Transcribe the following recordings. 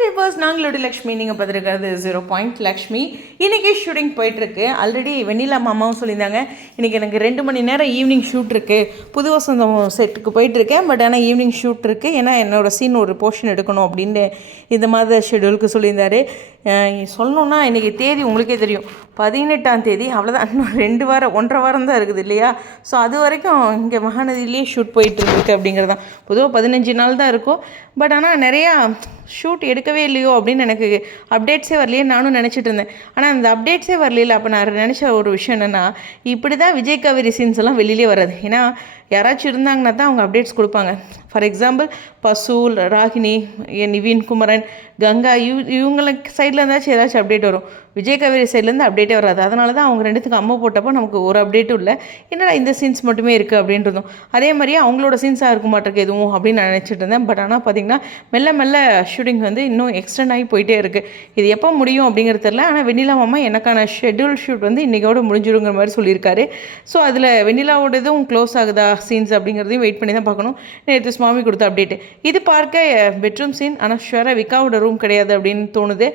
Viewers நாங்களோட Lakshmi நீங்கள் பார்த்துருக்கிறது zero point Lakshmi. இன்றைக்கி shooting போயிட்டுருக்கு. ஆல்ரெடி வெண்ணிலா மாமாவும் சொல்லியிருந்தாங்க. இன்றைக்கி எனக்கு ரெண்டு மணி நேரம் ஈவினிங் ஷூட் இருக்குது புது வசந்தம் செட்டுக்கு போயிட்டுருக்கேன். பட் ஆனால் ஈவினிங் ஷூட் இருக்குது ஏன்னா என்னோடய சீன் ஒரு போர்ஷன் எடுக்கணும் அப்படின்னு இந்த மாதிரி ஷெடியூலுக்கு சொல்லியிருந்தாரு. சொல்லணுன்னா இன்றைக்கி தேதி உங்களுக்கே தெரியும். பதினெட்டாம் தேதி. அவ்வளோதான் இன்னும் ரெண்டு வாரம் ஒன்றரை வாரம் தான் இருக்குது இல்லையா? ஸோ அது வரைக்கும் இங்கே மகாநதியிலேயே ஷூட் போயிட்டு இருக்கு அப்படிங்கிறது தான் பொதுவாக பதினஞ்சு நாள் தான் இருக்கும். பட் ஆனால் நிறையா ஷூட் எடுக்கவே இல்லையோ அப்படின்னு எனக்கு அப்டேட்ஸே வரலையே நானும் நினச்சிட்டு இருந்தேன். ஆனால் அந்த அப்டேட்ஸே வரலையில அப்போ நான் நினச்ச ஒரு விஷயம் என்னென்னா இப்படி தான் விஜய் காவேரி சீன்ஸ் எல்லாம் வெளியிலே வராது ஏன்னா யாராச்சும் இருந்தாங்கன்னா தான் அவங்க அப்டேட்ஸ் கொடுப்பாங்க. ஃபார் எக்ஸாம்பிள் பசு ராகினி என் நிவின் குமரன் கங்கா இவ் இவங்களுக்கு சைடில் இருந்தாச்சும் ஏதாச்சும் அப்டேட் வரும். விஜய் கவேரி சைட்லேருந்து அப்டேட்டே வராது. அதனால தான் அவங்க ரெண்டுத்துக்கு அம்மா போட்டப்போ நமக்கு ஒரு அப்டேட்டும் இல்லை. என்னடா இந்த சீன்ஸ் மட்டுமே இருக்குது அப்படின்றதும் அதே மாதிரியே அவங்களோட சீன்ஸாக இருக்க மாட்டிருக்கு எதுவும் அப்படின்னு நான் நினச்சிட்டு இருந்தேன். பட் ஆனால் பார்த்தீங்கன்னா மெல்ல மெல்ல ஷூட்டிங் வந்து இன்னும் எக்ஸ்டெண்ட் ஆகி போயிட்டே இருக்குது இது எப்போ முடியும் அப்படிங்கிறது தெரியல. ஆனால் வெண்ணிலா மாமா எனக்கான ஷெட்யூல் ஷூட் வந்து இன்றைக்கோட முடிஞ்சிடுங்கிற மாதிரி சொல்லியிருக்காரு. ஸோ அதில் வெண்ணிலாவோட இதுவும் க்ளோஸ் ஆகுதா? சீன்ஸ் அப்படிங்கிறதையும் வெயிட் பண்ணி தான் பார்க்கணும். நேற்று சுவாமி கொடுத்த அப்டேட் இது பார்க்க பெட்ரூம் சீன் ஆனால் ஷுவராக விக்காவோட ரூம் கிடையாது அப்படின்னு தோணுது.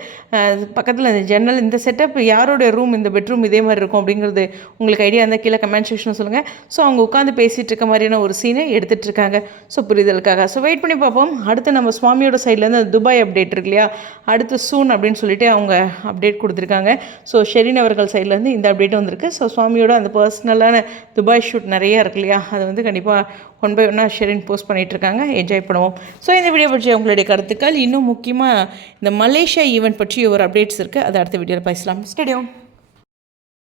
பக்கத்தில் இந்த ஜன்னல் இந்த செட்டப் யாரோட ரூம் இந்த பெட்ரூம் இதே மாதிரி இருக்கும் அப்படிங்கிறது உங்களுக்கு ஐடியா இருந்தால் கீழே கமெண்ட் செக்ஷனில் சொல்லுங்கள் ஸோ அவங்க உட்காந்து பேசிகிட்டு இருக்க மாதிரியான ஒரு சீனை எடுத்துகிட்டு இருக்காங்க. ஸோ புரிதலுக்காக. ஸோ வெயிட் பண்ணி பார்ப்போம். அடுத்து நம்ம சுவாமியோட சைட்லேருந்து துபாய் அப்டேட் இருக்கு இல்லையா? அடுத்து சூன் அப்படின்னு சொல்லிட்டு அவங்க அப்டேட் கொடுத்துருக்காங்க. ஸோ ஷெரின் அவர்கள் சைட்லேருந்து இந்த அப்டேட் வந்திருக்கு. ஸோ சுவாமியோட அந்த பர்சனலான துபாய் ஷூட் நிறையா இருக்கு இல்லையா? அது வந்து கண்டிப்பாக ஒன் பை ஒன்னாக ஷெரின் போஸ்ட் பண்ணிகிட்ருக்காங்க என்ஜாய் பண்ணுவோம். ஸோ இந்த வீடியோ பற்றி உங்களுடைய கருத்துக்கள் இன்னும் முக்கியமாக இந்த மலேசியா ஈவெண்ட் பற்றி ஒரு அப்டேட்ஸ் இருக்குது அதை அடுத்த வீடியோவில் பேசலாம். ஸ்டேடியம்